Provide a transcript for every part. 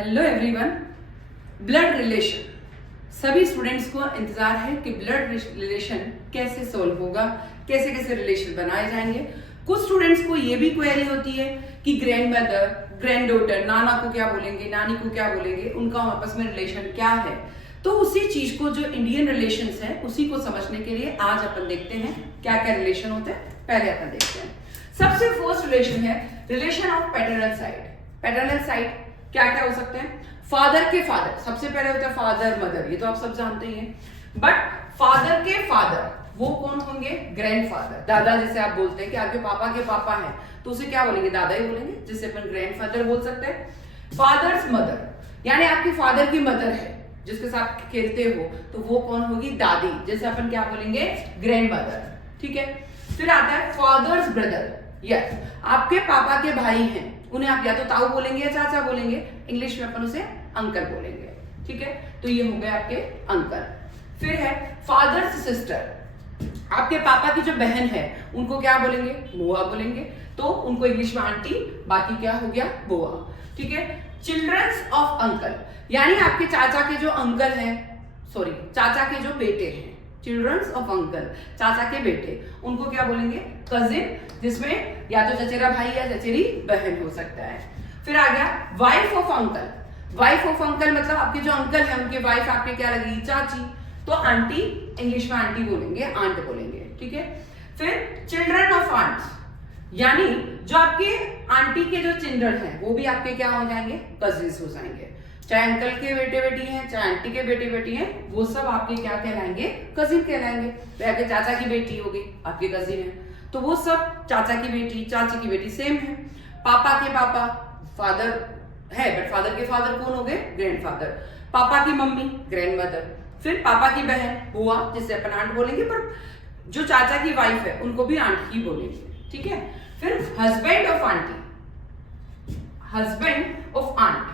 Hello everyone. Blood relation, सभी students को इंतजार है कि ब्लड रिलेशन कैसे सॉल्व होगा, कैसे कैसे रिलेशन बनाए जाएंगे। कुछ स्टूडेंट्स को ये भी क्वेरी होती है कि ग्रैंड मदर, ग्रैंड डॉटर, नाना को क्या बोलेंगे, नानी को क्या बोलेंगे, उनका आपस में रिलेशन क्या है। तो उसी चीज को, जो इंडियन रिलेशंस है, उसी को समझने के लिए आज अपन देखते हैं क्या क्या रिलेशन होते हैं। पहले अपन देखते हैं, सबसे फर्स्ट रिलेशन है relation of paternal side. Paternal side क्या क्या हो सकते हैं? फादर के फादर, सबसे पहले होता है फादर मदर, ये तो आप सब जानते ही हैं। बट फादर के फादर वो कौन होंगे? ग्रैंडफादर, दादा जिसे आप बोलते हैं कि आपके पापा के पापा हैं तो उसे क्या बोलेंगे? दादा ही बोलेंगे, जिसे अपन ग्रैंडफादर बोल सकते हैं। फादर्स मदर, यानी आपके फादर की मदर है जिसके साथ खेलते हो तो वो कौन होगी? दादी, जैसे अपन क्या बोलेंगे? Grand mother. ठीक है। फिर आता है फादर्स ब्रदर, यस, आपके पापा के भाई हैं, उन्हें आप या तो ताऊ बोलेंगे या चाचा बोलेंगे, इंग्लिश में अपन उसे अंकल बोलेंगे। ठीक है, तो ये हो गए आपके अंकल। फिर है फादर्स सिस्टर, आपके पापा की जो बहन है उनको क्या बोलेंगे? बुआ बोलेंगे, तो उनको इंग्लिश में आंटी, बाकी क्या हो गया? बुआ। ठीक है। चिल्ड्रंस ऑफ अंकल, यानी आपके चाचा के जो अंकल हैं, सॉरी चाचा के जो बेटे हैं, चिल्ड्रंस ऑफ अंकल, चाचा के बेटे, उनको क्या बोलेंगे? कजिन, जिसमें या तो चचेरा भाई या चचेरी बहन हो सकता है। फिर आ गया wife of uncle. Wife of uncle मतलब आपके जो अंकल है उनके वाइफ आपके क्या लगेगी? चाची, तो आंटी, इंग्लिश में आंटी बोलेंगे, आंट बोलेंगे। ठीक है। फिर चिल्ड्रन ऑफ आंट्स, यानी जो आपके आंटी के जो चिल्ड्रन हैं वो भी आपके क्या हो जाएंगे? कजिन्स हो जाएंगे। चाहे अंकल के बेटे बेटी हैं, चाहे आंटी के बेटे बेटी हैं, वो सब आपके क्या कहलाएंगे? कजिन कहलाएंगे। तो आपके चाचा की बेटी होगी, आपके कजिन है, तो वो सब चाचा की बेटी, चाची की बेटी सेम है। पापा के पापा, फादर है बट फादर के फादर कौन हो गए? ग्रैंडफादर। पापा की मम्मी, ग्रैंड मदर। फिर पापा की बहन, बुआ, जिसे अपन आंट बोलेंगे, पर जो चाचा की वाइफ है उनको भी आंट ही बोलेंगे। ठीक है। फिर husband of aunty, husband of aunt,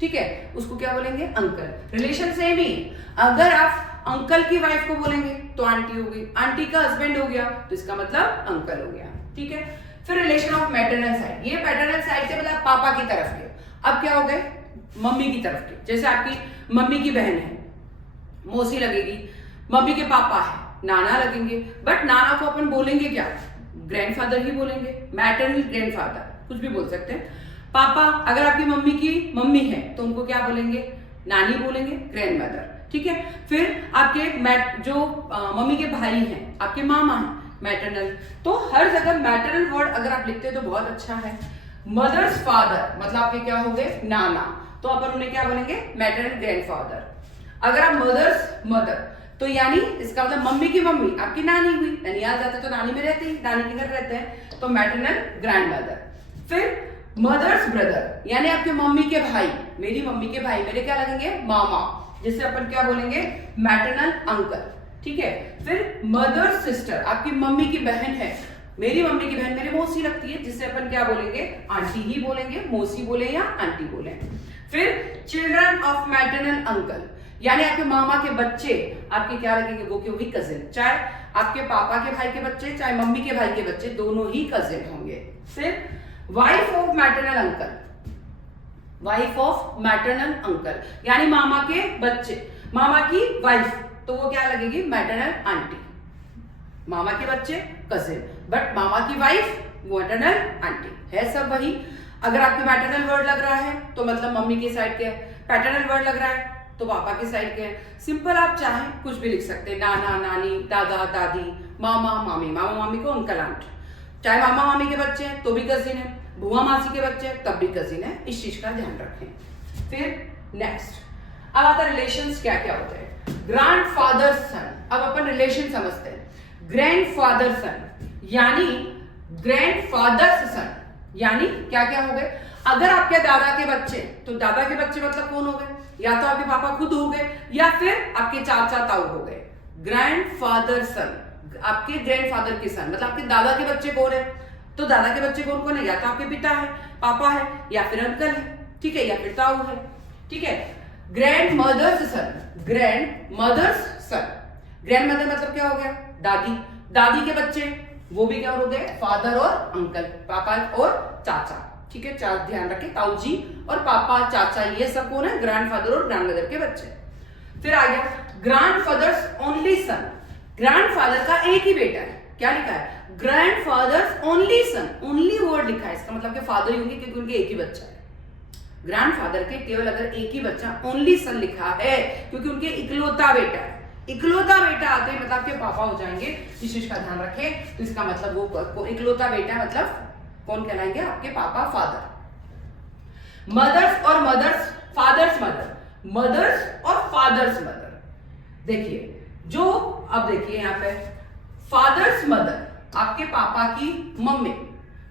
ठीक है, उसको क्या बोलेंगे? अंकल। रिलेशन सेम ही। अगर आप अंकल की वाइफ को बोलेंगे तो आंटी हो गई, आंटी का हस्बैंड हो गया तो इसका मतलब अंकल हो गया। ठीक है। फिर रिलेशन ऑफ मैटरनल साइड, ये पैटर्नल साइड से मतलब पापा की तरफ के। अब क्या हो गए? मम्मी की तरफ के, जैसे आपकी मम्मी की बहन है, मौसी लगेगी। मम्मी के पापा है, नाना लगेंगे, बट नाना को अपन बोलेंगे क्या? ग्रैंडफादर ही बोलेंगे, मैटरनल ग्रैंडफादर, कुछ भी बोल सकते हैं। पापा, अगर आपकी मम्मी की मम्मी है तो उनको क्या बोलेंगे? नानी बोलेंगे, ग्रैंड मदर। ठीक है। फिर आपके जो मम्मी के भाई हैं, आपके मामा हैं, मैटरनल। तो हर जगह मैटरनल वर्ड अगर आप लिखते हैं तो बहुत अच्छा है। मदर्स फादर मतलब आपके क्या हो गए? नाना, तो अपन उन्हें क्या बोलेंगे? Maternal grandfather. अगर आप मदर्स मदर, तो यानी इसका मतलब मम्मी की मम्मी आपकी नानी हुई, ननियाल जाते तो नानी में रहते ही, नानी के घर रहते हैं, तो मैटरनल ग्रैंड मदर। फिर मदर्स ब्रदर, यानी आपके मम्मी के भाई, मेरी मम्मी के भाई मेरे क्या लगेंगे? मामा, जिसे अपन क्या बोलेंगे? Maternal uncle. ठीक है। फिर मदर्स सिस्टर, आपकी मम्मी की बहन है, मेरी मम्मी की बहन मेरी मौसी लगती है, जिसे अपन क्या बोलेंगे? आंटी ही बोलेंगे, मौसी बोले या आंटी बोले। फिर चिल्ड्रन ऑफ मैटरनल अंकल, यानी आपके मामा के बच्चे आपके क्या लगेंगे? वो क्यों? भी कजिन, चाहे आपके पापा के भाई के बच्चे चाहे मम्मी के भाई के बच्चे, दोनों ही कजिन होंगे। फिर wife of maternal uncle, wife of maternal uncle, यानी मामा के बच्चे, मामा की वाइफ, तो वो क्या लगेगी? Maternal aunty. मामा के बच्चे कजिन, बट मामा की वाइफ मैटरनल आंटी है, सब वही। अगर आपके मैटरनल वर्ड लग रहा है तो मतलब मम्मी की साइड के है, पैटर्नल वर्ड लग रहा है तो पापा की साइड के हैं। सिंपल आप चाहें कुछ भी लिख सकते हैं, नाना नानी, दादा दादी, मामा मामी, मामा मामी को अंकल आंट। चाहे मामा मामी के बच्चे हैं तो भी कजिन है, बुआ मासी के बच्चे हैं तब भी कजिन है, इस चीज का ध्यान रखें। फिर नेक्स्ट अब आता है रिलेशंस क्या क्या होते हैं। ग्रैंडफादर सन, अब अपन रिलेशन समझते हैं। ग्रैंडफादर सन यानी ग्रैंडफादर्स सन, यानी क्या क्या हो गए? अगर आपके दादा के बच्चे, तो दादा के बच्चे मतलब कौन हो गए? या तो आपके पापा खुद हो गए या फिर आपके चाचा ताऊ हो गए। ग्रैंडफादर सन, आपके ग्रैंडफादर के सन मतलब आपके दादा के बच्चे कौन है? तो दादा के बच्चे कौन कौन है? या तो आपके पिता है, पापा है, या फिर अंकल है, ठीक है, या फिर ताऊ है। ठीक है। ग्रैंड मदर्स सन, ग्रैंड मदर्स सन, ग्रैंड मदर मतलब क्या हो गया? दादी, दादी के बच्चे वो भी क्या हो गए? फादर और अंकल, पापा और चाचा। ठीक है, ध्यान रखें, ताऊ जी और पापा चाचा ये सब कौन है, ग्रैंडफादर और ग्रैंडमदर के बच्चे। फिर आ गया ग्रैंडफादर्स ओनली सन, ग्रैंडफादर का एक ही बेटा है, क्या लिखा है, grandfathers only son, only word लिखा है, इसका मतलब कि फादर ही होंगे क्योंकि उनके एक ही बच्चा है। ग्रैंडफादर के केवल अगर एक ही बच्चा, ओनली सन लिखा है क्योंकि उनके इकलौता बेटा है, इकलौता बेटा आते ही मतलब आपके पापा हो जाएंगे, इस चीज का ध्यान रखें। तो इसका मतलब वो इकलौता बेटा मतलब कौन कहलाएंगे, आपके पापा, फादर। मदर्स और मदर्स, फादर्स मदर, मदर्स और फादर्स मदर। देखिए जो, अब देखिए यहाँ पे फादर्स मदर, आपके पापा की मम्मी,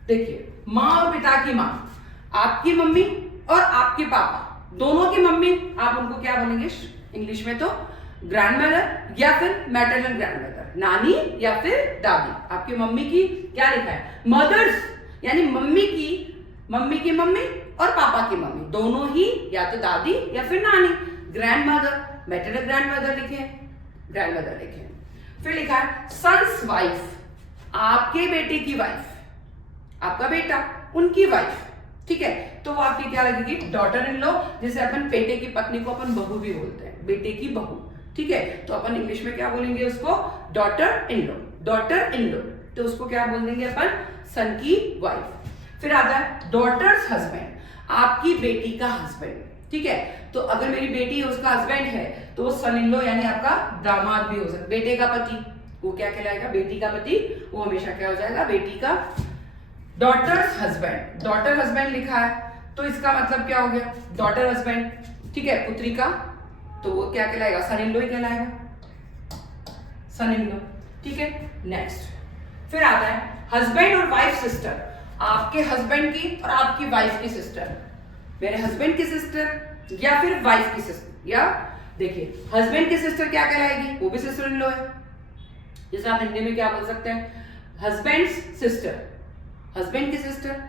देखिए माँ और पिता की माँ, आपकी मम्मी और आपके पापा दोनों की मम्मी, आप उनको क्या बोलेंगे इंग्लिश में, तो ग्रैंडमदर या फिर मैटरनल ग्रैंडमदर, नानी या फिर दादी। आपकी मम्मी की क्या लिखा है, मदर्स, यानी मम्मी की मम्मी और पापा की मम्मी दोनों ही या तो दादी या फिर नानी। ग्रैंडमदर, मैटरनल ग्रैंडमदर लिखे, ग्रैंडमदर लिखे। फिर लिखा है सन्स वाइफ, आपके बेटे की वाइफ, आपका बेटा उनकी वाइफ, ठीक है, तो वो आपकी क्या लगेगी, डॉटर इन लॉ, जिसे अपन बेटे की पत्नी को अपन बहू भी बोलते हैं, बेटे की बहू, ठीक है, तो अपन इंग्लिश में क्या बोलेंगे उसको, daughter in law, daughter in law, तो उसको क्या बोल देंगे अपन, सन की वाइफ। फिर आता है डॉटर्स हस्बैंड, आपकी बेटी का हस्बैंड, ठीक है, तो अगर मेरी बेटी उसका हस्बैंड है तो वो सन इन लॉ यानी आपका दामाद भी हो सकता है, बेटे का पति, वो क्या कहलाएगा, बेटी का पति, वो हमेशा क्या हो जाएगा, बेटी का। डॉटर्स हस्बैंड, डॉटर हस्बैंड लिखा है तो इसका मतलब क्या हो गया, डॉटर हस्बैंड, ठीक है, पुत्री का, तो वो क्या कहलाएगा, सन इन लॉ ही कहलाएगा, सन इन लॉ, ठीक है। नेक्स्ट फिर आता है हस्बैंड और वाइफ सिस्टर, आपके हस्बैंड की और आपकी वाइफ की सिस्टर, मेरे हस्बैंड की सिस्टर या फिर वाइफ की सिस्टर, या देखिए हस्बैंड की सिस्टर क्या कहलाएगी, वो भी सिस्टर इन लॉ है, जैसे आप हिंदी में क्या बोल सकते हैं, हस्बैंड्स सिस्टर, हस्बैंड की सिस्टर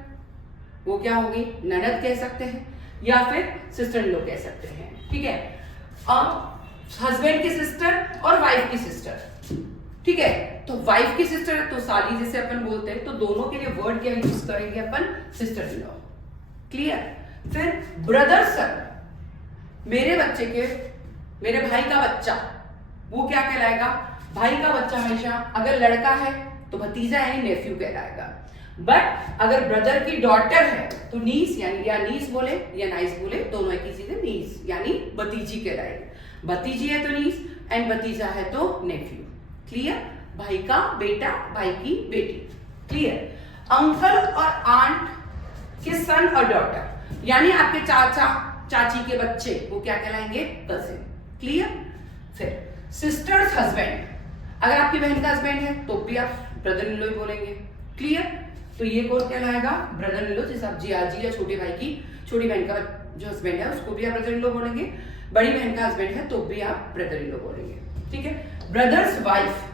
वो क्या होगी, ननद कह सकते हैं या फिर सिस्टर इन लॉ कह सकते हैं, ठीक है। अब हस्बैंड की सिस्टर और वाइफ की सिस्टर, ठीक है, तो वाइफ की सिस्टर है तो साली जैसे अपन बोलते हैं, तो दोनों के लिए वर्ड क्या यूज करेंगे अपन, सिस्टर इन लॉ, क्लियर। फिर ब्रदर सन, मेरे बच्चे के, मेरे भाई का बच्चा, वो क्या कहलाएगा, भाई का बच्चा हमेशा अगर लड़का है तो भतीजा यानी नेफ्यू कहलाएगा, बट अगर ब्रदर की डॉटर है तो नीस यानी, या नीस बोले या नाइस बोले, दोनों एक ही चीज है, नीस यानी भतीजी कहलाएगी, भतीजी है तो नीस एंड भतीजा है तो नेफ्यू, क्लियर। भाई का बेटा, भाई की बेटी, क्लियर। अंकल और आंट के सन और डॉटर, यानी आपके चाचा चाची के बच्चे, वो क्या कहलाएंगे, कजिन, क्लियर। फिर सिस्टर्स हस्बैंड, अगर आपकी बहन का हस्बैंड है तो भी आप ब्रदर इन लॉ ही बोलेंगे, क्लियर। तो ये कौन कहलाएगा, ब्रदर इन लॉ, जैसे आप जियाजी या छोटे भाई की, छोटी बहन का जो हस्बैंड है उसको भी आप ब्रदर इन लॉ बोलेंगे, बड़ी बहन का हस्बैंड है तो भी आप ब्रदर इन लॉ बोलेंगे, ठीक है। ब्रदर्स वाइफ,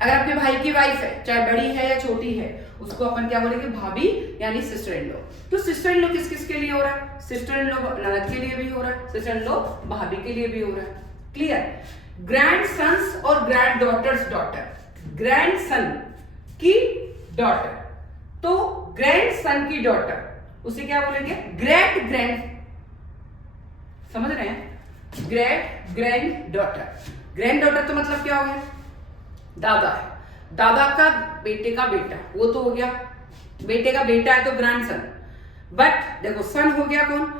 अगर आपके भाई की वाइफ है, चाहे बड़ी है या छोटी है, उसको अपन क्या बोलेंगे, भाभी यानी सिस्टर इन लॉ। तो सिस्टर इन लॉ किस किस के लिए हो रहा है, सिस्टर इन लॉ ननद के लिए भी हो रहा है, सिस्टर इन लॉ भाभी के लिए भी हो रहा है, क्लियर। ग्रैंड सन्स और granddaughters daughter, grandson की डॉटर, तो ग्रैंड सन की डॉटर उसे क्या बोलेंगे, ग्रेट ग्रैंड, समझ रहे हैं, great grand daughter. Grand daughter तो मतलब क्या हो गया, दादा है, दादा का बेटे का बेटा, वो तो हो गया, बेटे का बेटा है तो ग्रैंडसन, बट देखो सन हो गया कौन,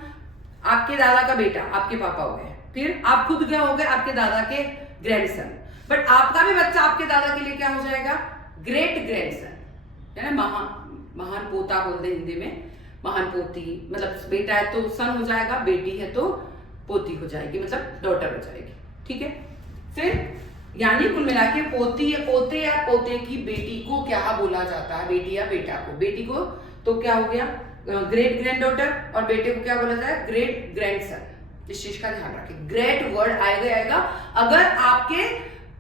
आपके दादा का बेटा, आपके पापा हो गए, फिर आप खुद क्या हो गए, आपके दादा के ग्रैंडसन, बट आपका भी बच्चा आपके दादा के लिए क्या हो जाएगा, ग्रेट ग्रैंडसन, है ना, महान पोता बोलते हिंदी में, महान पोती, मतलब बेटा है तो सन हो जाएगा, बेटी है तो पोती हो जाएगी, मतलब डॉटर हो जाएगी, ठीक है। फिर यानी कुल मिला के पोती या पोते या पोते की बेटी को क्या बोला जाता है, बेटी या बेटा को, बेटी को तो क्या हो गया, ग्रेट ग्रैंड डॉटर, और बेटे को क्या बोला जाए, ग्रेट ग्रैंडसन। इस चीज का ध्यान रखें, ग्रेट वर्ड आएगा अगर आपके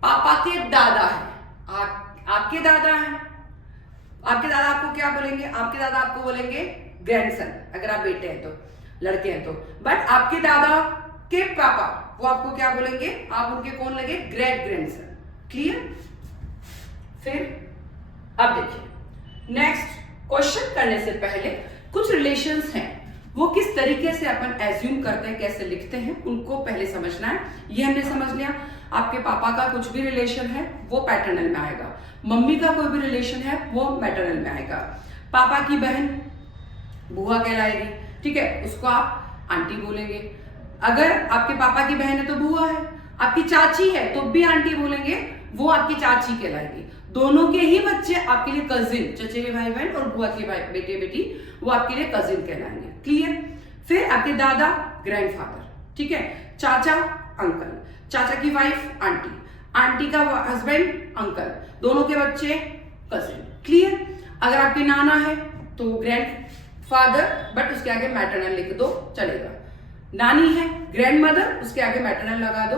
पापा के दादा है, आपके दादा है, आपके दादा आपको क्या बोलेंगे, आपके दादा आपको बोलेंगे ग्रैंडसन, अगर आप बेटे हैं तो, लड़के हैं तो, बट आपके दादा के पापा वो आपको क्या बोलेंगे, आप उनके कौन लगे, ग्रेट ग्रैंडसन, क्लियर। फिर अब देखिए नेक्स्ट क्वेश्चन करने से पहले कुछ रिलेशंस हैं वो किस तरीके से अपन एज्यूम करते हैं, कैसे लिखते हैं, उनको पहले समझना है। ये हमने समझ लिया। आपके पापा का कुछ भी रिलेशन है वो पैटर्नल में आएगा, मम्मी का कोई भी रिलेशन है वो मैटरनल में आएगा। पापा की बहन बुआ कहलाएगी, ठीक है, उसको आप आंटी बोलेंगे। अगर आपके पापा की बहन है तो बुआ है, आपकी चाची है तो भी आंटी बोलेंगे, वो आपकी चाची कहलाएगी। दोनों के ही बच्चे आपके लिए कजिन, चचेरे भाई बहन और बुआ के भाई बेटे बेटी, वो आपके लिए कजिन कहलाएंगे। क्लियर। फिर आपके दादा ग्रैंडफादर, ठीक है, चाचा अंकल, चाचा की वाइफ आंटी, आंटी का हस्बैंड अंकल, दोनों के बच्चे कजिन। क्लियर। अगर आपके नाना है तो ग्रैंडफादर, बट उसके आगे मैटरनल लिख दो चलेगा। नानी है ग्रैंड मदर, उसके आगे मैटरनल लगा दो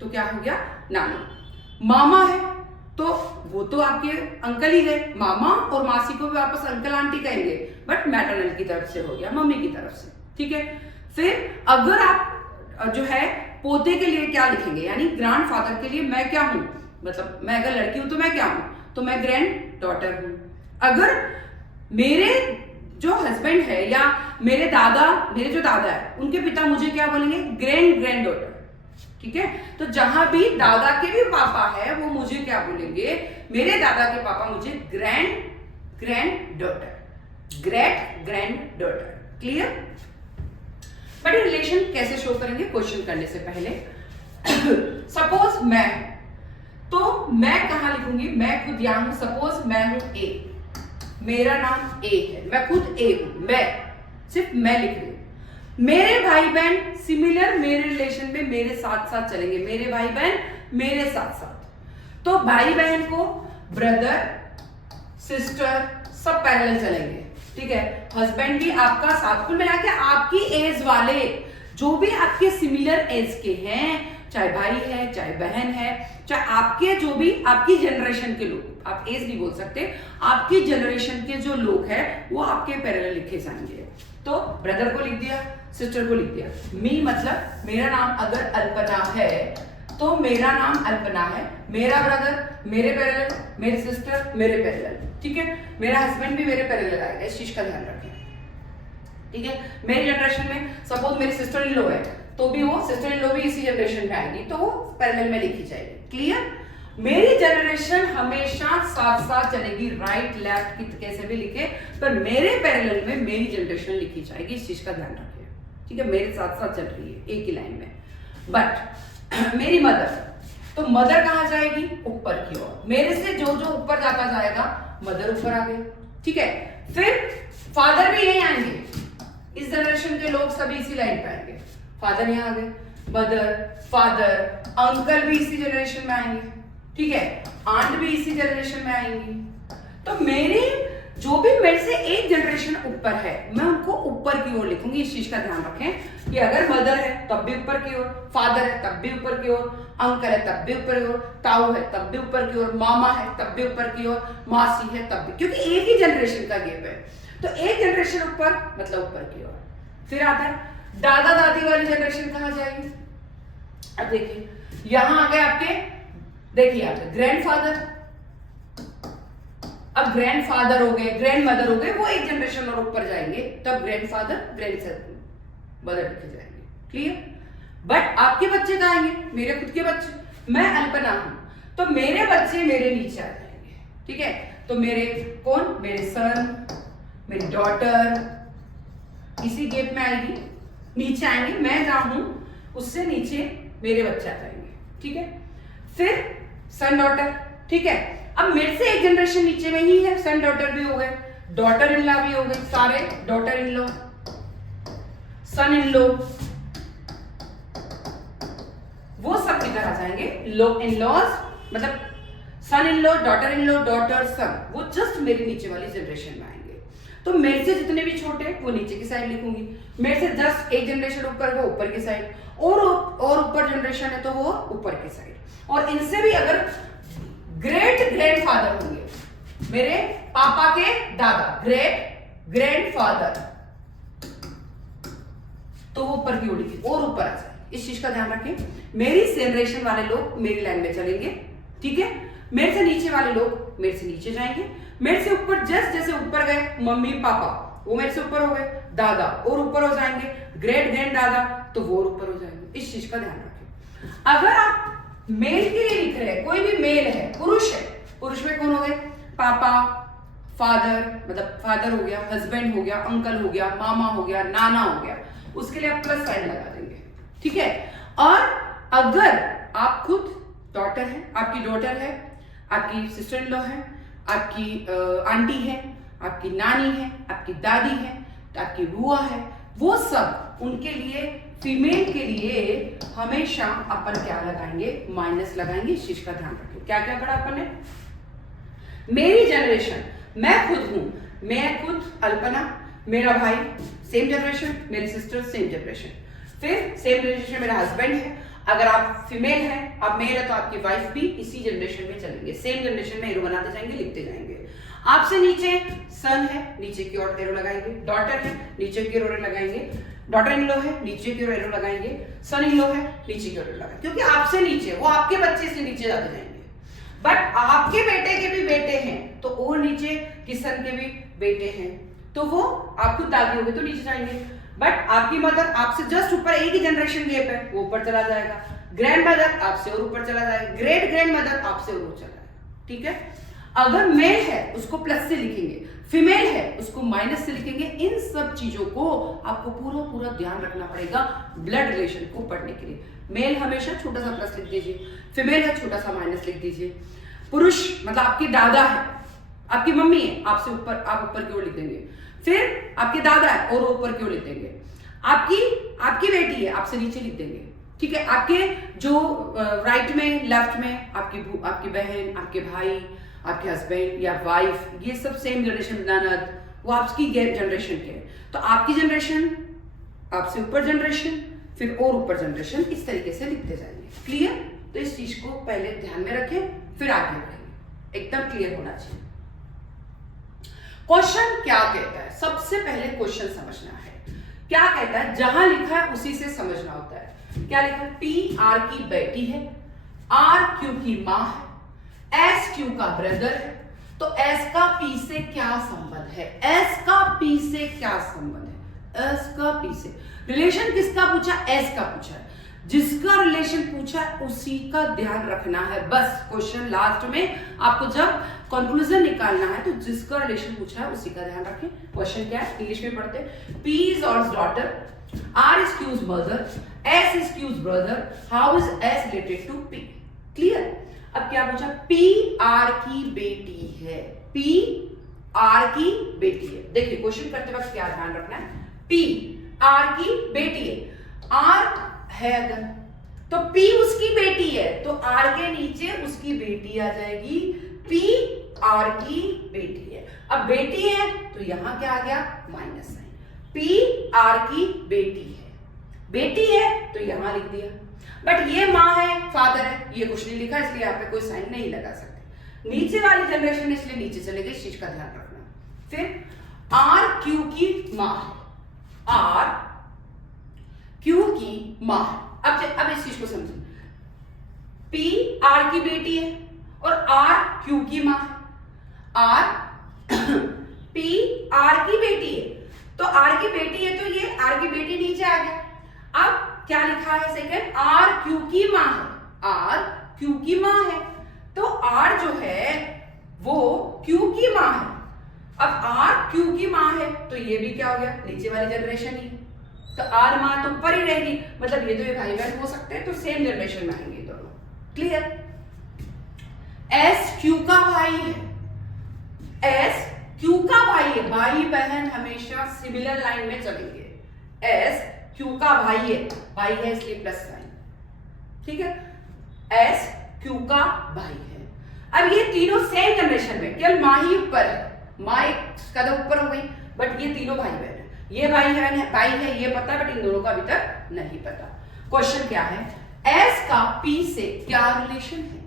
तो क्या हो गया, नाना। मामा है तो वो तो आपके अंकल ही गए, मामा और मासी को भी वापस अंकल आंटी कहेंगे, बट मैटरनल की तरफ से हो गया, मम्मी की तरफ से, ठीक है। फिर अगर आप जो है पोते के लिए क्या लिखेंगे, यानी ग्रैंडफादर के लिए मैं क्या हूं, मतलब मैं अगर लड़की हूं तो मैं क्या हूं, तो मैं ग्रैंड डॉटर हूं। अगर मेरे जो हस्बैंड है या मेरे जो दादा है उनके पिता मुझे क्या बोलेंगे, ग्रैंड डॉटर, ठीक है। तो जहां भी दादा के भी पापा है वो मुझे क्या बोलेंगे, मेरे दादा के पापा मुझे ग्रैंड डॉटर। क्लियर। बट ये रिलेशन कैसे शो करेंगे क्वेश्चन करने से पहले। सपोज मैं, तो मैं कहां लिखूंगी, मैं खुद यहां हूं, सपोज मैं हूं ए, मेरा नाम ए है, मैं खुद ए हूं, मैं सिर्फ मैं लिख रही हूं। मेरे भाई बहन सिमिलर मेरे रिलेशन में मेरे साथ साथ चलेंगे, मेरे भाई बहन मेरे साथ साथ। तो भाई बहन को ब्रदर सिस्टर सब पैरेलल चलेंगे, ठीक है। हस्बैंड भी आपका साथ, कुल मिला के आपकी एज वाले जो भी आपके सिमिलर एज के हैं, चाहे भाई है चाहे बहन है, चाहे आपके जो भी आपकी जनरेशन के लोग, आप एज नहीं बोल सकते, आपकी जनरेशन के जो लोग हैं वो आपके पैरेलल लिखे जाएंगे। तो ब्रदर को लिख दिया, सिस्टर को लिख दिया। मी मतलब मेरा नाम अगर अल्पना है तो मेरा नाम अल्पना है, मेरा ब्रदर मेरे पैरेलल, मेरी सिस्टर मेरे पैरेलल, ठीक है। मेरा हस्बैंड भी मेरे पैरेलल आएगा, इस चीज का ध्यान रखें, ठीक है। मेरी जनरेशन में सपोज मेरी सिस्टर इन लॉ है तो भी वो सिस्टर इन लॉ भी इसी जनरेशन में आएगी, तो वो पैरेलल में लिखी जाएगी। क्लियर। मेरी जनरेशन हमेशा साथ साथ चलेगी, राइट लेफ्ट की कैसे भी लिखे, पर मेरे पैरेलल में मेरी जनरेशन लिखी जाएगी, इस चीज का ध्यान रखिए, ठीक है। मेरे साथ साथ चल रही है एक ही लाइन में। बट मेरी मदर, तो मदर कहां जाएगी, ऊपर की ओर, मेरे से जो जो ऊपर जाता जाएगा मदर ऊपर आ गई, ठीक है। फिर फादर भी यही आएंगे, इस जनरेशन के लोग सभी इसी लाइन पे आएंगे, फादर यहाँ आ गए, मदर फादर अंकल भी इसी जनरेशन में आएंगे, ठीक है, आंट भी इसी जनरेशन में आएंगी। तो मेरी जो भी मेरे से एक जनरेशन ऊपर है मैं उनको ऊपर की ओर लिखूंगी, इस चीज का ध्यान रखें कि अगर मदर है तब भी ऊपर की ओर, फादर है तब भी ऊपर की ओर, अंकल है तब भी ऊपर की ओर, ताऊ है तब भी ऊपर की ओर, मामा है तब भी ऊपर की ओर, मासी है तब भी, क्योंकि एक ही जनरेशन का गैप है, तो एक जनरेशन ऊपर मतलब ऊपर की ओर। फिर आता है दादा दादी वाली जनरेशन कहां जाएगी, अब देखिए यहां आ गए आपके, देखिए आ गए ग्रैंडफादर, अब ग्रैंडफादर हो गए, ग्रैंड मदर हो गए, वो एक जनरेशन और ऊपर जाएंगे, तब ग्रैंडफादर ग्रैंड मदर लिखे जाएंगे। क्लियर। बट आपके बच्चे कहाँ आएंगे, मेरे खुद के बच्चे, मैं अल्पना हूं तो मेरे बच्चे मेरे नीचे आ जाएंगे, ठीक है। तो मेरे कौन, मेरे सन, मेरी डॉटर इसी गेप में आएगी, नीचे आएंगे, मैं जहां हूं उससे नीचे मेरे बच्चे आ जाएंगे, ठीक है। फिर सन डॉटर, ठीक है। अब मेरे से एक जनरेशन नीचे में ही है, सन डॉटर भी हो गए, डॉटर इन लॉ भी हो गए, सारे daughter in law, son in law, वो सब किधर आ जाएंगे, इन लॉज, मतलब son in law, daughter in law, daughter son, वो जस्ट मेरी नीचे वाली जनरेशन में आएंगे। तो मेरे से जितने भी छोटे वो नीचे की साइड लिखूंगी, मेरे से जस्ट एक जनरेशन ऊपर वो ऊपर की साइड, और ऊपर जनरेशन है तो वो ऊपर की साइड, और इनसे भी अगर ग्रेट ग्रैंडफादर होंगे, मेरे पापा के दादा ग्रेट ग्रैंडफादर, तो वो ऊपर की ओर लिखे और ऊपर आ जाए, इस चीज का ध्यान रखें। मेरी जनरेशन वाले लोग मेरी लाइन में चलेंगे, ठीक है। मेरे से नीचे वाले लोग मेरे से नीचे जाएंगे, मेरे से ऊपर जैसे ऊपर गए मम्मी पापा वो मेरे से ऊपर हो गए, दादा और ऊपर हो जाएंगे, ग्रेट ग्रैंड दादा तो वो और ऊपर हो जाएंगे। इस चीज का ध्यान रखें। अगर आप मेल के लिए लिख रहे हैं, कोई भी मेल है, पुरुष है, पुरुष में कौन हो गए, पापा, फादर, मतलब फादर हो गया, हस्बैंड हो गया, अंकल हो गया, मामा हो गया, नाना हो गया, उसके लिए आप प्लस साइन लगा देंगे, ठीक है। और अगर आप खुद डॉटर है, आपकी डॉटर है, आपकी सिस्टर इन लॉ है, आपकी आंटी है, आपकी नानी है, आपकी दादी है, आपकी बुआ है, वो सब उनके लिए, फीमेल के लिए हमेशा अपन क्या लगाएंगे, माइनस लगाएंगे। इस चीज का ध्यान रखें। क्या क्या पढ़ा अपन ने, मेरी जनरेशन, मैं खुद हूं, मैं खुद अल्पना, मेरा भाई सेम जनरेशन, मेरी सिस्टर सेम जनरेशन, फिर सेम जनरेशन मेरा हस्बैंड है। अगर आप फीमेल है, आप मेल है, तो आपकी वाइफ भी इसी जनरेशन में चलेंगे, सेम जनरेशन में एरो बनाते जाएंगे, लिखते जाएंगे। आपसे नीचे सन है, नीचे की ओर एरो लगाएंगे, डॉटर है, नीचे की ओर लगाएंगे, डॉटर इन लॉ है, नीचे की ओर एरो लगाएंगे, सन इन लॉ है, नीचे की ओर एरो लगाएंगे, क्योंकि आपसे नीचे, वो आपके बच्चे से नीचे जाते जाएंगे। बट आपके बेटे के भी बेटे हैं तो और नीचे, किसन के भी बेटे हैं तो वो, आप खुद दादी होगे तो नीचे जाएंगे। बट आपकी मदर आपसे जस्ट ऊपर, एक ही जनरेशन गैप है, वो ऊपर चला जाएगा। ग्रैंड मदर आपसे और ऊपर चला जाएगा, ग्रेट ग्रैंड मदर आपसे और ऊपर चला जाएगा, ठीक है। अगर मेल है उसको प्लस से लिखेंगे, फीमेल है उसको माइनस से लिखेंगे। इन सब चीजों को आपको पूरा पूरा ध्यान रखना पड़ेगा ब्लड रिलेशन को पढ़ने के लिए। मेल हमेशा छोटा सा प्लस लिख दीजिए, फीमेल है छोटा सा माइनस लिख दीजिए। पुरुष मतलब आपके दादा है, आपकी मम्मी है, आपसे ऊपर, आप ऊपर की ओर लिख देंगे। फिर आपके दादा है और ऊपर की ओर लिख देंगे। आपकी बेटी है, आपसे नीचे लिख देंगे, ठीक है। आपके जो राइट में, लेफ्ट में आपकी बहन, आपके भाई, आपके हस्बैंड या वाइफ, ये सब सेम जनरेशन, ननद, वो आपकी जनरेशन के हैं। तो आपकी जनरेशन, आपसे ऊपर जनरेशन, फिर और ऊपर जनरेशन, इस तरीके से लिखते जाएंगे। क्लियर? तो इस चीज को पहले ध्यान में रखें, फिर आगे बढ़ेंगे। एकदम क्लियर होना चाहिए। क्वेश्चन क्या कहता है, सबसे पहले क्वेश्चन समझना है। क्या कहता है, जहां लिखा है उसी से समझना होता है। क्या लिखा है, पी आर की बेटी है, आर क्यू की मां है, एस क्यू का ब्रदर है। तो एस का पी से क्या संबंध है, एस का पी से क्या संबंध है, एस का पी से। रिलेशन किसका पूछा, एस का पूछा है। जिसका रिलेशन पूछा है उसी का ध्यान रखना है बस। क्वेश्चन लास्ट में आपको जब कंक्लूजन निकालना है तो जिसका रिलेशन पूछा है उसी का ध्यान रखें। क्वेश्चन क्या है, इंग्लिश में पढ़ते हैं। P is R's daughter, R is Q's mother, S is Q's brother, how is S related to P? Clear? अब क्या पूछा, P R की बेटी है, P R की बेटी है। देखिए क्वेश्चन करते वक्त क्या ध्यान रखना है, P R की बेटी है, R है अगर तो P उसकी बेटी है तो R के नीचे उसकी बेटी आ जाएगी, P R की बेटी है। अब बेटी है तो यहां क्या आ गया, माइनस साइन। P R की बेटी है, बेटी है तो यहां लिख दिया। बट ये मां है, फादर है, ये कुछ नहीं लिखा इसलिए आप पे कोई साइन नहीं लगा सकते। नीचे वाली जनरेशन इसलिए नीचे चले गए, इस चीज का ध्यान रखना। फिर R Q की मां है, R Q की मां है। अब इस चीज को समझिए, P R की बेटी है और R Q की मां है। R P R की बेटी है तो R की बेटी है तो ये R की बेटी नीचे आ गया। अब क्या लिखा है सेकंड, R Q की मां है, R Q की मां है तो R जो है वो Q की मां है। अब R Q की मां है तो ये भी क्या हो गया, नीचे वाली जनरेशन ही, तो R मां तो ऊपर ही रहेगी, मतलब ये तो ये भाई बहन हो सकते हैं तो सेम जनरेशन में आएंगे दोनों। क्लियर? S Q का भाई है, S Q का भाई है, भाई बहन हमेशा सिमिलर लाइन में चलेंगे। S Q का भाई है, भाई है इसलिए प्लस साइन, ठीक है। S Q का भाई है। अब ये तीनों सेम जनरेशन में, केवल मां ही ऊपर है, मां एक कदम ऊपर हो गई, बट ये तीनों भाई बहन है। ये भाई है ये पता है, बट इन दोनों का अभी तक नहीं पता। क्वेश्चन क्या है, S का P से क्या रिलेशन है,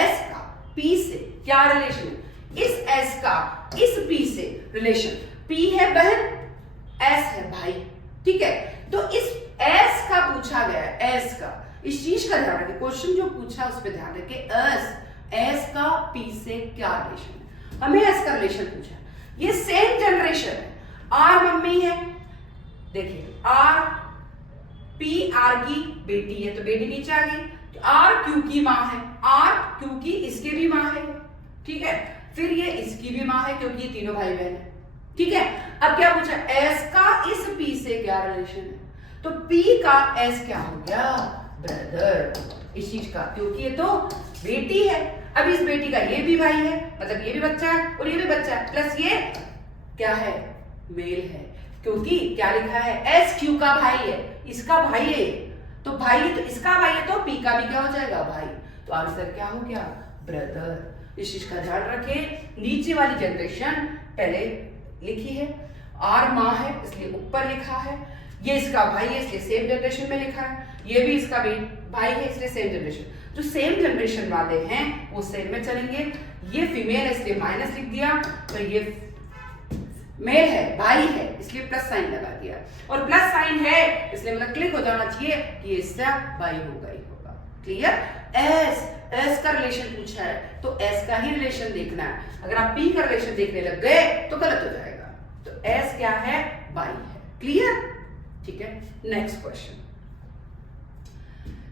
S का P से क्या रिलेशन है। इस S का इस P से रिलेशन, P है बहन, S है भाई, ठीक है। तो इस S का पूछा गया है, S का, इस चीज का ध्यान रखें। क्वेश्चन जो पूछा उस पर ध्यान रखें, S का P से क्या रिलेशन है। हमें S का रिलेशन पूछा है, ये सेम जनरेशन है। आर मम्मी है, देखिए आर पी आर की बेटी है तो बेटी नीचे आ गई। आर क्यू की माँ है, आर क्यू की इसकी भी माँ है, ठीक है। फिर ये इसकी भी माँ है क्योंकि ये तीनों भाई बहन है, ठीक है। अब क्या पूछा, एस का इस पी से क्या रिलेशन है, तो पी का एस क्या हो गया, ब्रदर इस चीज का, क्योंकि ये तो बेटी है। अब इस बेटी का ये भी भाई है, मतलब ये भी बच्चा है और ये भी बच्चा है, प्लस ये क्या है, मेल है, क्योंकि क्या लिखा है, एस क्यू का भाई है, इसका भाई है, तो भाई तो इसका भाई है तो पी का भी क्या हो जाएगा, भाई। तो आंसर क्या हो गया, ब्रदर। इस चीज का ध्यान रखें। नीचे वाली जनरेशन पहले लिखी है, आर माँ है इसलिए ऊपर लिखा है, ये इसका भाई है इसलिए सेम जनरेशन में लिखा है, ये भी इसका भाई है इसलिए सेम जनरेशन। जो सेम जनरेशन वाले हैं वो सेम में चलेंगे। ये फीमेल है इसलिए माइनस लिख दिया, तो ये मेल है, भाई है, इसलिए प्लस साइन लगा दिया, और प्लस साइन है इसलिए मतलब क्लिक हो जाना चाहिए कि ये इसका भाई होगा ही होगा। क्लियर। एस का रिलेशन पूछा है तो एस का ही रिलेशन देखना है। अगर आप पी का रिलेशन देखने लग गए तो गलत हो जाएगा। तो एस क्या है, भाई है। क्लियर, ठीक है। नेक्स्ट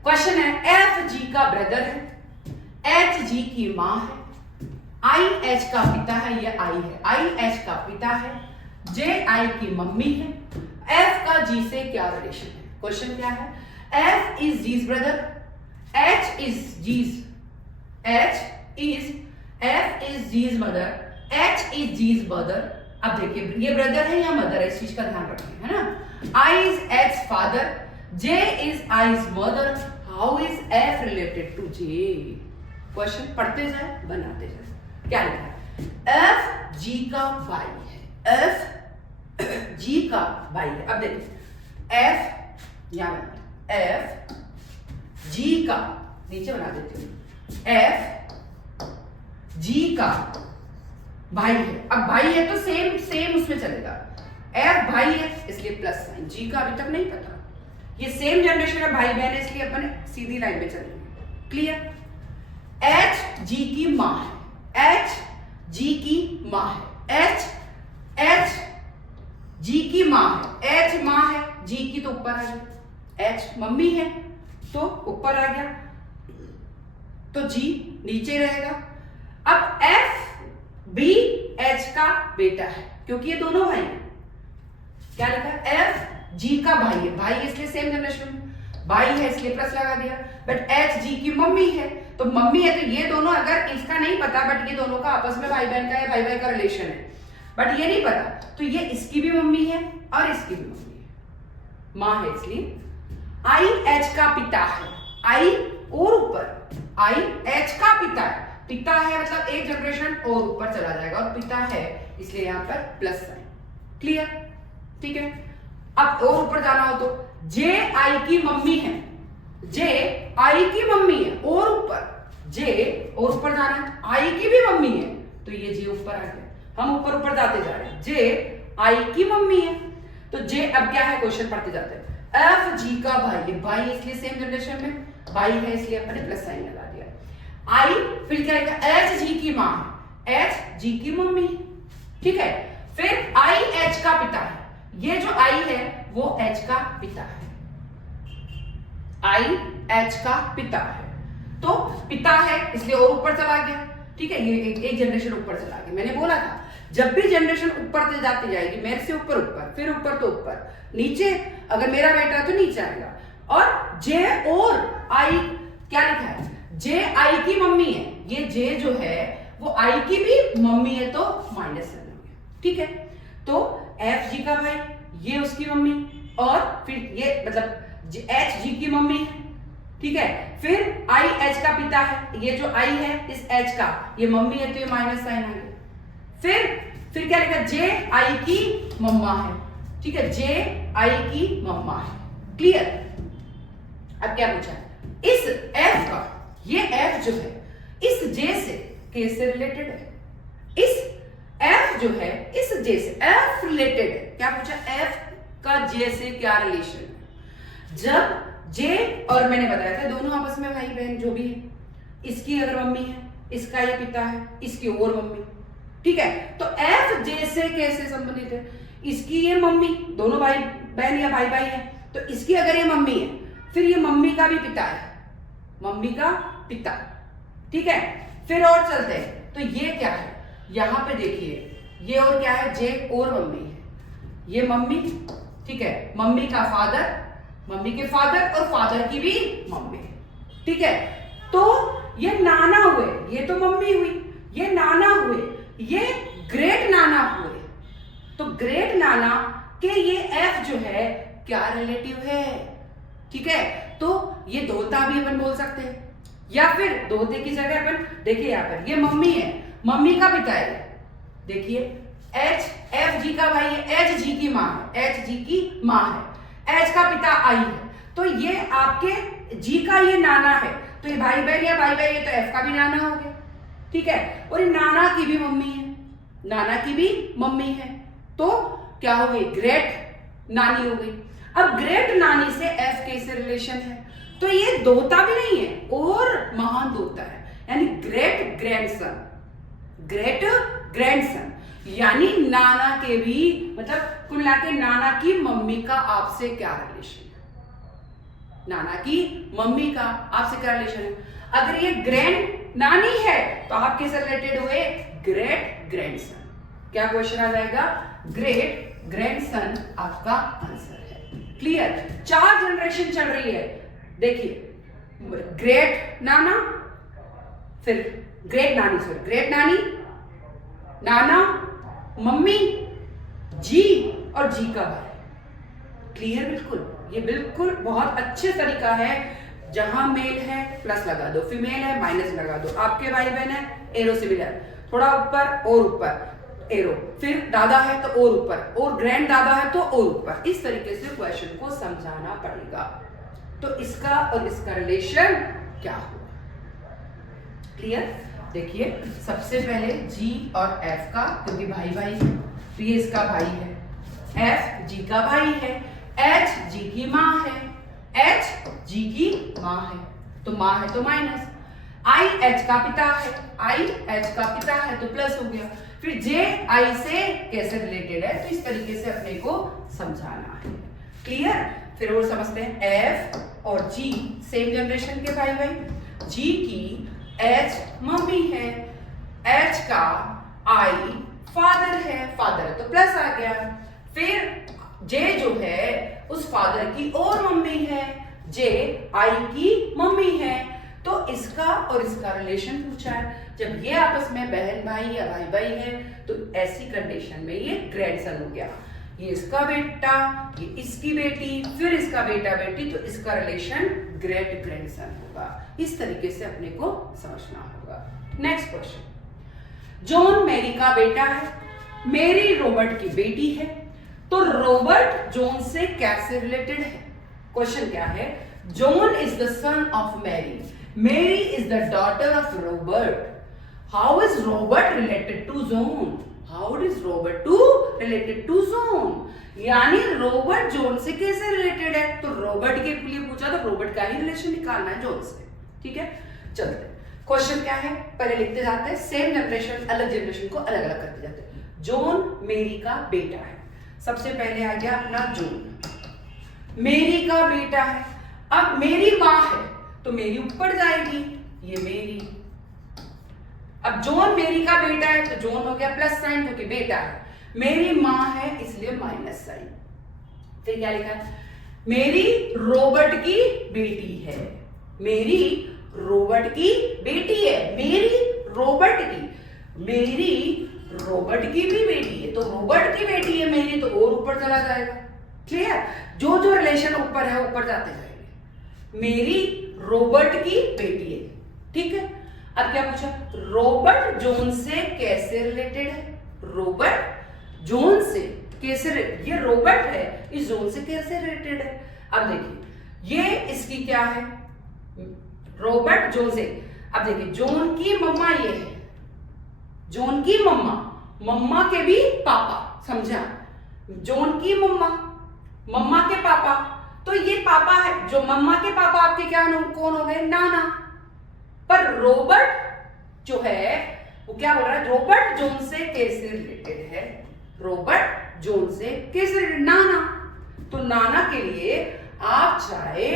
क्वेश्चन है, एफ जी का ब्रदर है, एच जी की माँ है, आई एच का पिता है, ये आई है, आई एच का पिता है, जे आई की मम्मी है, एफ का जी से क्या रिलेशन है। क्वेश्चन क्या है, F is G's brother, H is G's mother, H is G's mother. अब देखिए ये ब्रदर है या मदर है, इस चीज का ध्यान रखें, है ना। I is H father, J is I's mother, how is F related to J. Question पढ़ते जाए बनाते जाए। क्या लिखा है, एफ जी का भाई है, एफ जी का भाई है। अब देखिए एफ यहां, एफ जी का, नीचे बना देती हूं, एफ जी का भाई है। अब भाई है तो सेम उसमें चलेगा, एफ भाई है इसलिए प्लस साइन, जी का अभी तक नहीं पता, ये सेम जनरेशन का भाई बहन है इसलिए अपन सीधी लाइन में चलेंगे। क्लियर। एच जी की माँ है, एच जी की माँ है, एच जी की माँ है, एच माँ है, जी की तो ऊपर आ गया, एच मम्मी है तो ऊपर आ गया, तो जी नीचे रहेगा। अब एफ बी एच का बेटा है क्योंकि ये दोनों भाई हैं। क्या लिखा है, एफ जी का भाई है, भाई इसलिए सेम जनरेशन, भाई है इसलिए प्लस लगा दिया। बट एच जी की मम्मी है, तो मम्मी है तो ये दोनों, अगर इसका नहीं पता बट ये दोनों का आपस में भाई बहन का या भाई भाई का रिलेशन है, बट ये नहीं पता तो ये इसकी भी मम्मी है और इसकी भी मम्मी है, माँ है इसलिए। आई एच का पिता है, आई और ऊपर, आई एच का पिता है, पिता है मतलब एक जनरेशन और ऊपर चला जाएगा, और पिता है इसलिए यहां पर प्लस साइन। क्लियर, ठीक है। अब और ऊपर जाना हो तो जे आई की मम्मी है, जे आई की मम्मी है, और ऊपर जे और ऊपर जाना है, आई की भी मम्मी है तो ये जे ऊपर आ गया, हम ऊपर जाते जा रहे हैं, जे आई की मम्मी है तो जे। अब क्या है, क्वेश्चन पढ़ते जाते हैं। एफ जी का भाई है, भाई इसलिए सेम जनरेशन में भाई है इसलिए अपने प्लस साइन लगा दिया। आई फिर क्या है, एच जी की माँ है, एच जी की मम्मी, ठीक है। फिर आई एच का पिता है, ये जो आई है वो एच का पिता है, आई एच का पिता है, तो पिता है इसलिए और ऊपर चला गया, ठीक है। ये एक जनरेशन ऊपर चला गया। मैंने बोला था जब भी जनरेशन ऊपर से जाती जाएगी, मेरे से ऊपर ऊपर, फिर ऊपर तो ऊपर, नीचे अगर मेरा बेटा है तो नीचे आएगा। और जे और आई क्या लिखा है, जे आई की मम्मी है, ये जे जो है वो आई की भी मम्मी है तो माइनस लगेंगे, ठीक है। तो एफ जी का भाई, ये उसकी मम्मी, और फिर ये मतलब एच जी की मम्मी है, ठीक है। फिर आई एच का पिता है, ये जो आई है इस एच का ये मम्मी है तो ये माइनस साइन आ गया। फिर क्या लिखा, जे आई की मम्मा है, ठीक है, जे आई की मम्मा है। क्लियर। अब क्या पूछा है, इस एफ का, ये एफ जो है इस जे से कैसे रिलेटेड है, इस एफ जो है इस जे से एफ रिलेटेड है। क्या पूछा, एफ का जे से क्या रिलेशन है। जब जे और मैंने बताया था दोनों आपस में भाई बहन जो भी है, इसकी अगर मम्मी है, इसका ये पिता है, इसकी और मम्मी, ठीक है। तो एफ जे से कैसे संबंधित है, इसकी ये मम्मी, दोनों भाई बहन या भाई भाई है, तो इसकी अगर ये मम्मी है, फिर ये मम्मी का भी पिता है, मम्मी का पिता, ठीक है। फिर और चलते हैं, तो ये क्या है, यहां पे देखिए ये और क्या है, जे और मम्मी है, ये मम्मी, ठीक है, मम्मी का फादर, मम्मी के फादर और फादर की भी मम्मी, ठीक है। तो ये नाना हुए, ये तो मम्मी हुई, ये नाना हुए, ये ग्रेट नाना हुए, तो ग्रेट नाना के ये एफ जो है क्या रिलेटिव है, ठीक है। तो ये दोहता भी अपन बोल सकते हैं, या फिर दोहते की जगह अपन देखिए यहां पर ये मम्मी है, मम्मी का पिता है, देखिए एच, एफ जी का भाई है, एच जी की माँ है, एच जी की माँ है, एच का पिता आई है, तो ये आपके जी का ये नाना है, तो ये भाई बहन या भाई भाई है, तो एफ का भी नाना हो गया, ठीक है। और ये नाना की भी मम्मी है, नाना की भी मम्मी है, तो क्या हो गई, ग्रेट नानी हो गई। अब ग्रेट नानी से एफ कैसे रिलेशन है, तो ये दोहता भी नहीं है और महान दोहता है, यानी ग्रेट ग्रैंडसन, ग्रेट ग्रैंडसन, यानी नाना के भी, मतलब कुल मिला के नाना की मम्मी का आपसे क्या रिलेशन है, नाना की मम्मी का आपसे क्या रिलेशन है। अगर ये ग्रैंड नानी है तो आप किससे रिलेटेड हुए, ग्रेट ग्रैंडसन। क्या क्वेश्चन आ जाएगा, ग्रेट ग्रैंडसन आपका आंसर है। क्लियर, 4 जनरेशन चल रही है, देखिए ग्रेट नाना, फिर ग्रेट नानी, सॉरी ग्रेट नानी, नाना, मम्मी, जी और जी का भाई। क्लियर, बिल्कुल, ये बिल्कुल बहुत अच्छे तरीका है, जहां मेल है प्लस लगा दो, फीमेल है माइनस लगा दो, आपके भाई बहन है एरो से मिलर, थोड़ा ऊपर और ऊपर एरो, फिर दादा है तो और ऊपर, और ग्रैंड दादा है तो और ऊपर, इस तरीके से क्वेश्चन को समझाना पड़ेगा। तो इसका और इसका रिलेशन क्या हुआ, क्लियर। देखिए सबसे पहले जी और एफ का, क्योंकि भाई भाई है तो ये इसका भाई है, एफ जी का भाई है, एच जी की माँ है, एच जी की माँ है, तो माँ है तो माइनस, आई एच का पिता है, आई एच का पिता है तो प्लस हो गया, फिर जे आई से कैसे रिलेटेड है, तो इस तरीके से अपने को समझाना है। क्लियर, फिर और समझते हैं, एफ और जी सेम जनरेशन के भाई भाई, जी की एच मम्मी है, एच का आई फादर है, फादर तो प्लस आ गया, फिर जे जो है उस फादर की और मम्मी है, जे आई की मम्मी है, तो इसका और इसका रिलेशन पूछा है। जब ये आपस में बहन भाई या भाई भाई है तो ऐसी कंडीशन में ये ग्रैंडसन हो गया, ये इसका बेटा, ये इसकी बेटी, फिर इसका बेटा बेटी, तो इसका रिलेशन ग्रेट ग्रैंडसन होगा। इस तरीके से अपने को समझना होगा। नेक्स्ट क्वेश्चन, जॉन मैरी का बेटा है, मैरी रॉबर्ट की बेटी है, तो रॉबर्ट जॉन से कैसे रिलेटेड है। क्वेश्चन क्या है, John is the son of Mary, Mary is the daughter of Robert, how is Robert related to John, how is Robert to related to John, यानी रॉबर्ट जॉन से कैसे related है, तो रॉबर्ट के लिए पूछा तो रॉबर्ट का ही रिलेशन निकालना है जॉन से। ठीक है, चलते क्वेश्चन क्या है, पहले लिखते जाते हैं, सेम जनरेशन अलग जनरेशन को अलग अलग करते जाते हैं। जॉन मेरी का बेटा है, सबसे पहले आ गया अपना जॉन, मेरी का बेटा है, अब मेरी माँ है तो मेरी ऊपर जाएगी, ये मेरी, अब जॉन मेरी का बेटा है तो जॉन हो गया प्लस साइन क्योंकि बेटा है, मेरी माँ है इसलिए माइनस साइन, फिर क्या लिखा है, मेरी रॉबर्ट की बेटी है, मेरी रॉबर्ट की बेटी है, मेरी रॉबर्ट की, मेरी रॉबर्ट की भी बेटी है, तो रॉबर्ट की बेटी है मेरी, तो और ऊपर चला जाएगा। क्लियर, जो जो रिलेशन ऊपर है ऊपर जाते जाएंगे। मेरी रॉबर्ट की बेटी है, ठीक है। अब क्या पूछा, रॉबर्ट जॉन से कैसे रिलेटेड है, रॉबर्ट जॉन से कैसे, ये रॉबर्ट है इस जॉन से कैसे रिलेटेड है। अब देखिए ये इसकी क्या है, रॉबर्ट जॉन से, अब देखिए जॉन की मम्मा ये है, जॉन की मम्मा, मम्मा के भी पापा, समझा, जॉन की मम्मा, मम्मा के पापा, तो ये पापा है, जो मम्मा के पापा आपके क्या कौन हो गए, नाना। पर रॉबर्ट जो है वो क्या बोल रहा है, रॉबर्ट जॉन से कैसे रिलेटेड है, रॉबर्ट जॉन से कैसे रिलेटेड? नाना। तो नाना के लिए आप चाहे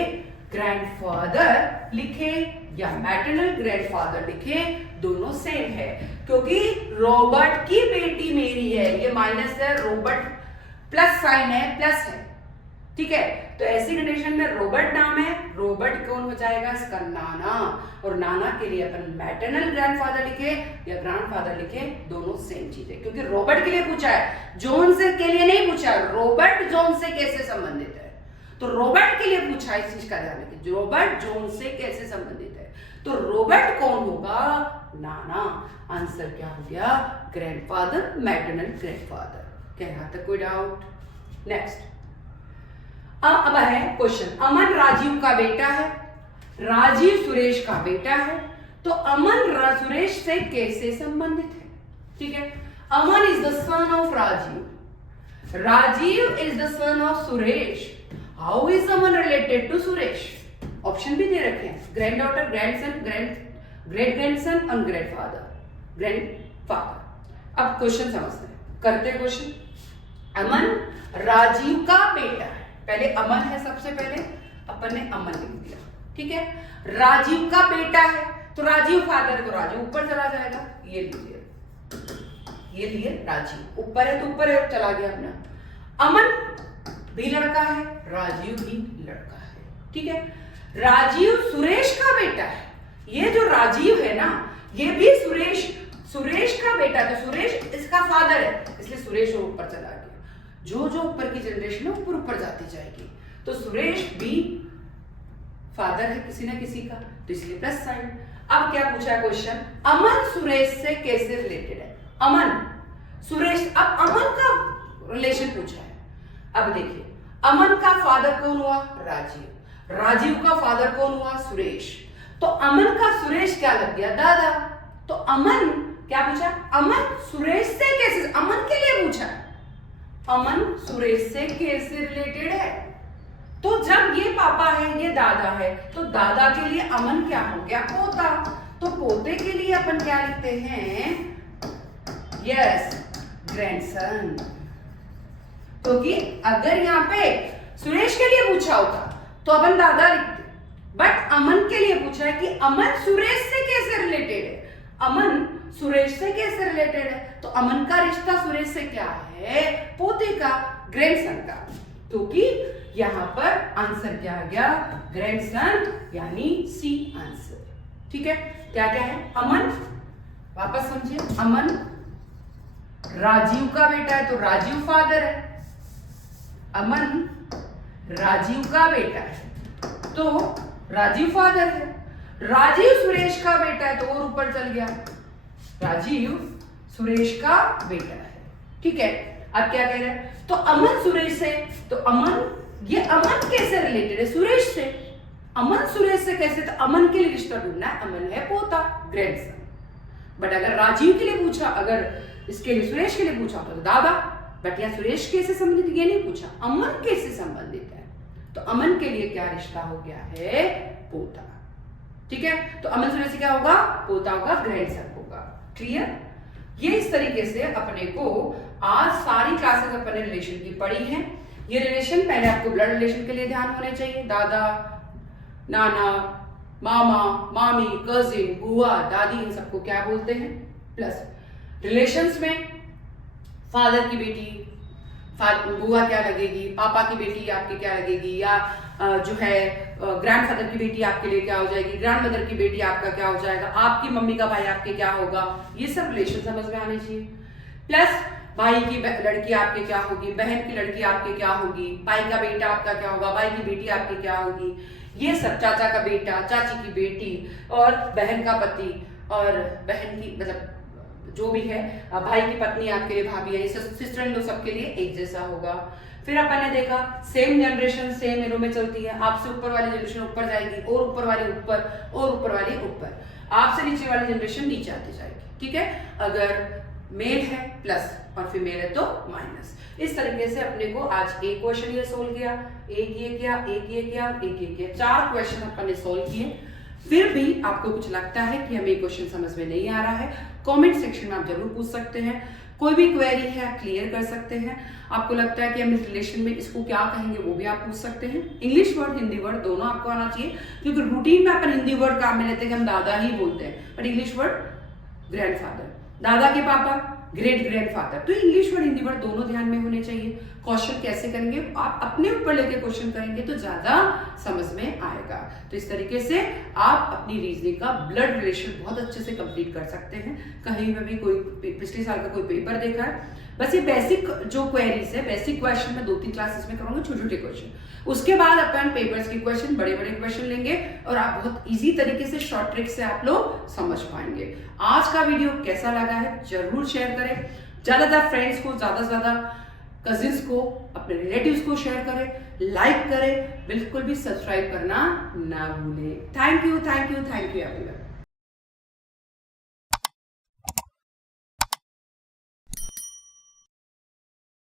ग्रैंडफादर लिखे या मैटरनल ग्रैंडफादर लिखे, दोनों सेम है, क्योंकि रॉबर्ट की बेटी मेरी है, ये माइनस है, रॉबर्ट प्लस साइन है, प्लस है, ठीक है। तो ऐसी कंडीशन में रॉबर्ट नाम है, रॉबर्ट कौन हो जाएगा? इसका नाना। और नाना के लिए अपन मैटरनल ग्रैंडफादर लिखे या ग्रैंडफादर लिखे, दोनों सेम चीज है, क्योंकि रॉबर्ट के लिए पूछा है, जॉन से के लिए नहीं पूछा। रॉबर्ट जॉन से कैसे संबंधित है, तो रॉबर्ट के लिए पूछा, इस चीज का ध्यान रखिए, रॉबर्ट जॉन से कैसे संबंधित है। तो रॉबर्ट कौन होगा? नाना। आंसर क्या हो गया? Grandfather, maternal grandfather. क्या यहां तक कोई डाउट? नेक्स्ट अब है क्वेश्चन, अमन राजीव का बेटा है, राजीव सुरेश का बेटा है, तो अमन सुरेश से कैसे संबंधित है? ठीक है, Aman is the son of Rajiv, Rajiv is the son of Suresh, how is Aman related to Suresh? Option भी दे रखे हैं, granddaughter, grandson, great grandson और ग्रैंडफादर। अब क्वेश्चन समझते हैं, करते हैं क्वेश्चन। अमन राजीव का बेटा है, पहले अमन है, सबसे पहले अपन ने अमन लिख दिया, ठीक है। राजीव का बेटा है, तो राजीव फादर है, तो राजीव ऊपर चला जाएगा, ये लीजिए, ये लिए राजीव, ऊपर है तो ऊपर है, चला गया अपना। अमन भी लड़का है, राजीव भी लड़का है, ठीक है। राजीव सुरेश का बेटा है, ये जो राजीव है ना, ये भी सुरेश का बेटा, तो सुरेश इसका फादर है, इसलिए सुरेश ऊपर चला गया। जो जो ऊपर की जनरेशन है ऊपर ऊपर जाती जाएगी, तो सुरेश भी फादर है किसी ना किसी का, तो इसलिए प्लस साइन। अब क्या पूछा है क्वेश्चन, अमन सुरेश से कैसे रिलेटेड है? अमन सुरेश, अब अमन का रिलेशन पूछा है। अब देखिए, अमन का फादर कौन हुआ? राजीव, राजीव का फादर कौन हुआ? सुरेश, तो अमन का सुरेश क्या लग गया? दादा। तो अमन क्या पूछा? अमन सुरेश से कैसे, अमन के लिए पूछा, अमन सुरेश से कैसे रिलेटेड है? तो जब ये पापा है, ये दादा है, तो दादा के लिए अमन क्या हो गया? पोता। तो पोते के लिए अपन क्या लिखते हैं? Yes, grandson. क्योंकि अगर यहाँ पे सुरेश के लिए पूछा होता तो अपन दादा लिखते, बट अमन के लिए पूछा है कि अमन सुरेश से कैसे रिलेटेड है? अमन सुरेश से कैसे रिलेटेड है? तो अमन का रिश्ता सुरेश से क्या है? पोते का, ग्रैंडसन का। क्योंकि यहां पर आंसर क्या आ गया? ग्रैंडसन, यानी सी आंसर, ठीक है। क्या क्या है? अमन, वापस समझिए, अमन राजीव का बेटा है, तो राजीव फादर है। अमन राजीव का बेटा है, तो राजीव फादर है। राजीव सुरेश का बेटा है, तो और ऊपर चल गया, राजीव सुरेश का बेटा है, ठीक है। अब क्या कह रहे हैं? तो अमन सुरेश से, तो अमन, ये अमन कैसे रिलेटेड है? सुरेश से। अमन सुरेश से कैसे? तो अमन के लिए रिश्ता ढूंढना है, अमन है पोता, ग्रैंडसन। बट अगर राजीव के लिए पूछा, अगर इसके लिए सुरेश के लिए पूछा तो दादा, बट यहाँ सुरेश कैसे संबंधित ये नहीं पूछा, अमन कैसे संबंधित है, तो अमन के लिए क्या रिश्ता हो गया है? पोता, ठीक है। तो अमन सुरेश से क्या होगा? पोता होगा, ग्रैंडसन होगा। क्लियर? ये इस तरीके से अपने को आज सारी क्लासेस अपने रिलेशन की पढ़ी हैं। ये रिलेशन पहले आपको ब्लड रिलेशन के लिए ध्यान होने चाहिए, दादा, नाना, मामा, मामी, कजिन, बुआ, दादी, इन सबको क्या बोलते हैं? प्लस। रिलेशंस में फादर की बेटी, बुआ क्या लगेगी, पापा की बेटी आपके क्या लगेगी, या जो है ग्रैंडफादर की बेटी आपके लिए क्या हो जाएगी, ग्रैंडमदर की बेटी आपका क्या हो जाएगा, आपकी मम्मी का भाई आपके क्या होगा, ये सब रिलेशन समझ में आने चाहिए। प्लस भाई की लड़की आपके क्या होगी, बहन की लड़की आपके क्या होगी, भाई का बेटा आपका क्या होगा, भाई की बेटी आपकी क्या होगी, ये सब, चाचा का बेटा, चाची की बेटी, और बहन का पति, और बहन की मतलब जो भी है, भाई की पत्नी आपके लिए भाभी है, ये सिस्टर इन लॉ सबके लिए एक जैसा होगा। फिर अपन ने देखा सेम जनरेशन सेम एरो में चलती है, आपसे ऊपर वाली जनरेशन ऊपर जाएगी, और ऊपर वाली ऊपर, और ऊपर वाली ऊपर, आपसे नीचे वाली जनरेशन नीचे आती जाएगी, ठीक है। अगर मेल है प्लस और फीमेल है तो माइनस। इस तरीके से अपने को आज एक क्वेश्चन ये सोल्व किया, एक ये किया, एक ये किया, एक ये किया, 4 क्वेश्चन अपन ने सोल्व किए। फिर भी आपको कुछ लगता है कि हमें क्वेश्चन समझ में नहीं आ रहा है, कमेंट सेक्शन में आप जरूर पूछ सकते हैं। कोई भी क्वेरी है आप क्लियर कर सकते हैं। आपको लगता है कि हम इस रिलेशन में इसको क्या कहेंगे वो भी आप पूछ सकते हैं। इंग्लिश वर्ड हिंदी वर्ड दोनों आपको आना चाहिए, क्योंकि रूटीन में अपन हिंदी वर्ड काम में लेते हैं कि हम दादा ही बोलते हैं, बट इंग्लिश वर्ड ग्रैंडफादर, दादा के पापा ग्रेट ग्रैंडफादर, तो इंग्लिश वर्ड हिंदी वर्ड दोनों ध्यान में होने चाहिए। क्वेश्चन कैसे करेंगे, आप अपने ऊपर लेके क्वेश्चन करेंगे तो ज्यादा समझ में आएगा। तो इस तरीके से आप अपनी रीजनिंग का ब्लड रिलेशन बहुत अच्छे से कंप्लीट कर सकते हैं। कहीं में भी कोई पिछले साल का कोई पेपर देखा है, बस ये बेसिक जो क्वेरीज है, बेसिक क्वेश्चन मैं 2-3 क्लासेस में करूंगा, छोटे छोटे क्वेश्चन, उसके बाद अपन पेपर्स के क्वेश्चन, बड़े बड़े क्वेश्चन लेंगे और आप बहुत इजी तरीके से शॉर्ट ट्रिक से आप लोग समझ पाएंगे। आज का वीडियो कैसा लगा है जरूर शेयर करें, ज्यादातर फ्रेंड्स को, ज्यादा से ज्यादा कजिन्स को, अपने रिलेटिव्स को शेयर करें, लाइक करें, बिल्कुल भी सब्सक्राइब करना ना भूलें। Thank you everyone.